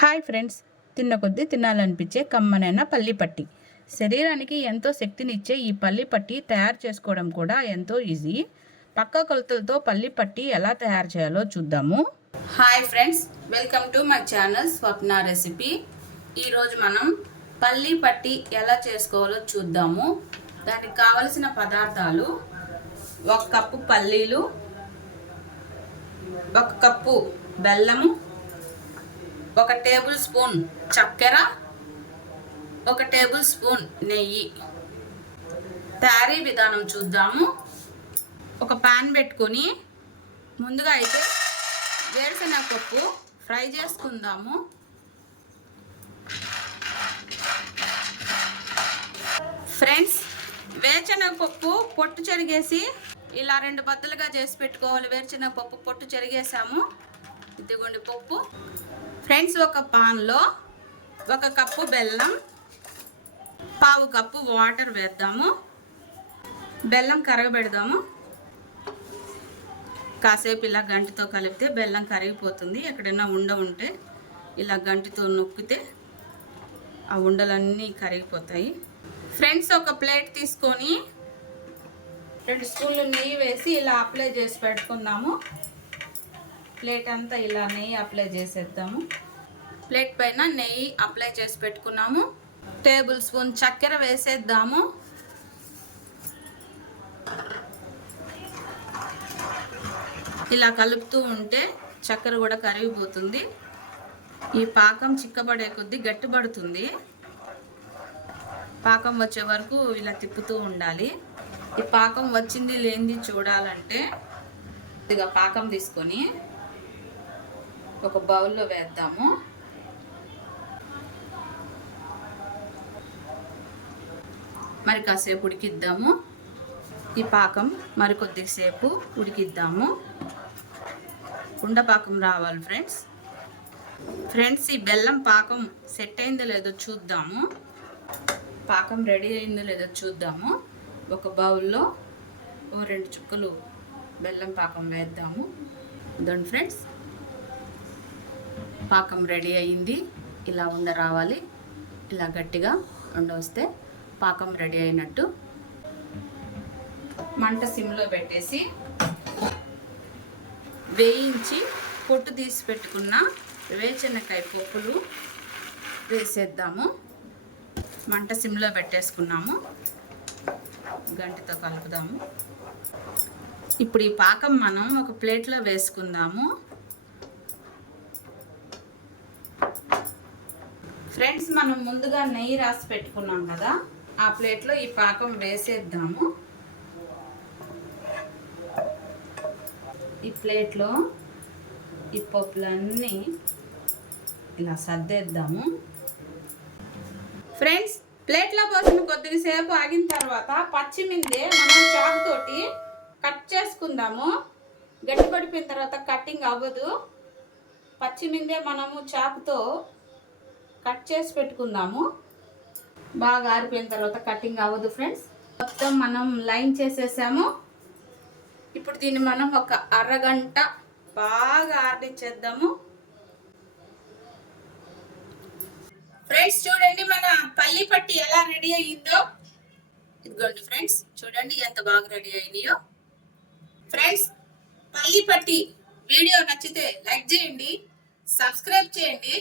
Hi friends, తిన్న కొద్దీ తినాలనిపించే కమ్మనైన పల్లి పట్టి. శరీరానికి ఎంతో శక్తినిచ్చే ఈ పల్లి పట్టి తయారు చేసుకోవడం కూడా ఎంతో ఈజీ. పక్క కొలతలతో పల్లి పట్టి ఎలా తయారు చేయాలో చూద్దాము. Hi friends, welcome to my channel Swapna recipe. ఈరోజు మనం పల్లి పట్టి ఎలా చేసుకోవాలో చూద్దాము. దానికి కావలసిన పదార్థాలు: 1 కప్పు పల్లీలు, 1 కప్పు బెల్లము, 1 టేబుల్ స్పూన్ చక్కెర, 1 టేబుల్ స్పూన్ నెయ్యి. తయారీ విధానం చూద్దాము. ఒక పాన్ పెట్టుకొని ముందుగా అయితే వేరుశనగ పప్పు ఫ్రై చేసుకుందాము. ఫ్రెండ్స్, వేరుశనగ పప్పు పొట్టు చెరిగేసి ఇలా 2 బద్దలుగా చేసి పెట్టుకోవాలి. వేరుశనగ పప్పు పొట్టు చెరిగేసాము. ఇదిగోండి పప్పు. ఫ్రెండ్స్, ఒక పాన్లో 1 కప్పు బెల్లం, 1/2 కప్పు వాటర్ వేద్దాము. బెల్లం కరగబెడదాము. కాసేపు ఇలా గంటితో కలిపితే బెల్లం కరిగిపోతుంది. ఎక్కడైనా ఉండ ఉంటే ఇలా గంటితో నొక్కితే ఆ ఉండలన్నీ కరిగిపోతాయి. ఫ్రెండ్స్, ఒక ప్లేట్ తీసుకొని 2 స్పూన్లు నెయ్యి వేసి ఇలా అప్లై చేసి పెట్టుకుందాము. ప్లేట్ అంతా ఇలా నెయ్యి అప్లై చేసేద్దాము. ప్లేట్ పైన నెయ్యి అప్లై చేసి పెట్టుకున్నాము. టేబుల్ స్పూన్ చక్కెర వేసేద్దాము. ఇలా కలుపుతూ ఉంటే చక్కెర కూడా కరిగిపోతుంది. ఈ పాకం చిక్కబడే కొద్దీ గట్టిపడుతుంది. పాకం వచ్చే వరకు ఇలా తిప్పుతూ ఉండాలి. ఈ పాకం వచ్చింది లేనిది చూడాలంటే ఇదిగా పాకం తీసుకొని ఒక బౌల్లో వేద్దాము. మరి కాసేపు ఉడికిద్దాము. ఈ పాకం మరి కొద్దిసేపు ఉడికిద్దాము. ఉండపాకం రావాలి ఫ్రెండ్స్. ఈ బెల్లం పాకం సెట్ అయిందో లేదో చూద్దాము. పాకం రెడీ అయిందో లేదో చూద్దాము. ఒక బౌల్లో 2 చుక్కలు బెల్లం పాకం వేద్దాము. ఇదండి ఫ్రెండ్స్, పాకం రెడీ అయింది. ఇలా ఉండ రావాలి. ఇలా గట్టిగా వస్తే పాకం రెడీ అయినట్టు. మంట సిమ్లో పెట్టేసి వేయించి పొట్టు తీసి పెట్టుకున్న వేరుశనగకాయ పప్పులు వేసేద్దాము. మంట సిమ్లో పెట్టేసుకున్నాము. గంటితో కలుపుదాము. ఇప్పుడు ఈ పాకం మనం ఒక ప్లేట్లో వేసుకుందాము. ఫ్రెండ్స్, మనం ముందుగా నెయ్యి రాసి పెట్టుకున్నాం కదా, ఆ ప్లేట్లో ఈ పాకం వేసేద్దాము. ఈ ప్లేట్లో ఈ పప్పులన్నీ ఇలా సర్దేద్దాము. ఫ్రెండ్స్, ప్లేట్లో పోసిన కొద్దిసేపు ఆగిన తర్వాత పచ్చిమిందే మనం చాకుతోటి కట్ చేసుకుందాము. గట్టిపడిపోయిన తర్వాత కట్టింగ్ అవ్వదు. పచ్చిమిందే మనము చాకుతో కట్ చేసి పెట్టుకుందాము. బాగా ఆరిపోయిన తర్వాత కటింగ్ అవ్వదు ఫ్రెండ్స్. మొత్తం మనం లైన్ చేసేసాము. ఇప్పుడు దీన్ని మనం ఒక అరగంట బాగా ఆరనిచ్చేద్దాము. ఫ్రెండ్స్, చూడండి మన పల్లి పట్టి ఎలా రెడీ అయ్యిందో. ఇదిగోండి ఫ్రెండ్స్, చూడండి ఎంత బాగా రెడీ అయినాయో. ఫ్రెండ్స్, పల్లి పట్టి వీడియో నచ్చితే లైక్ చేయండి, సబ్స్క్రైబ్ చేయండి,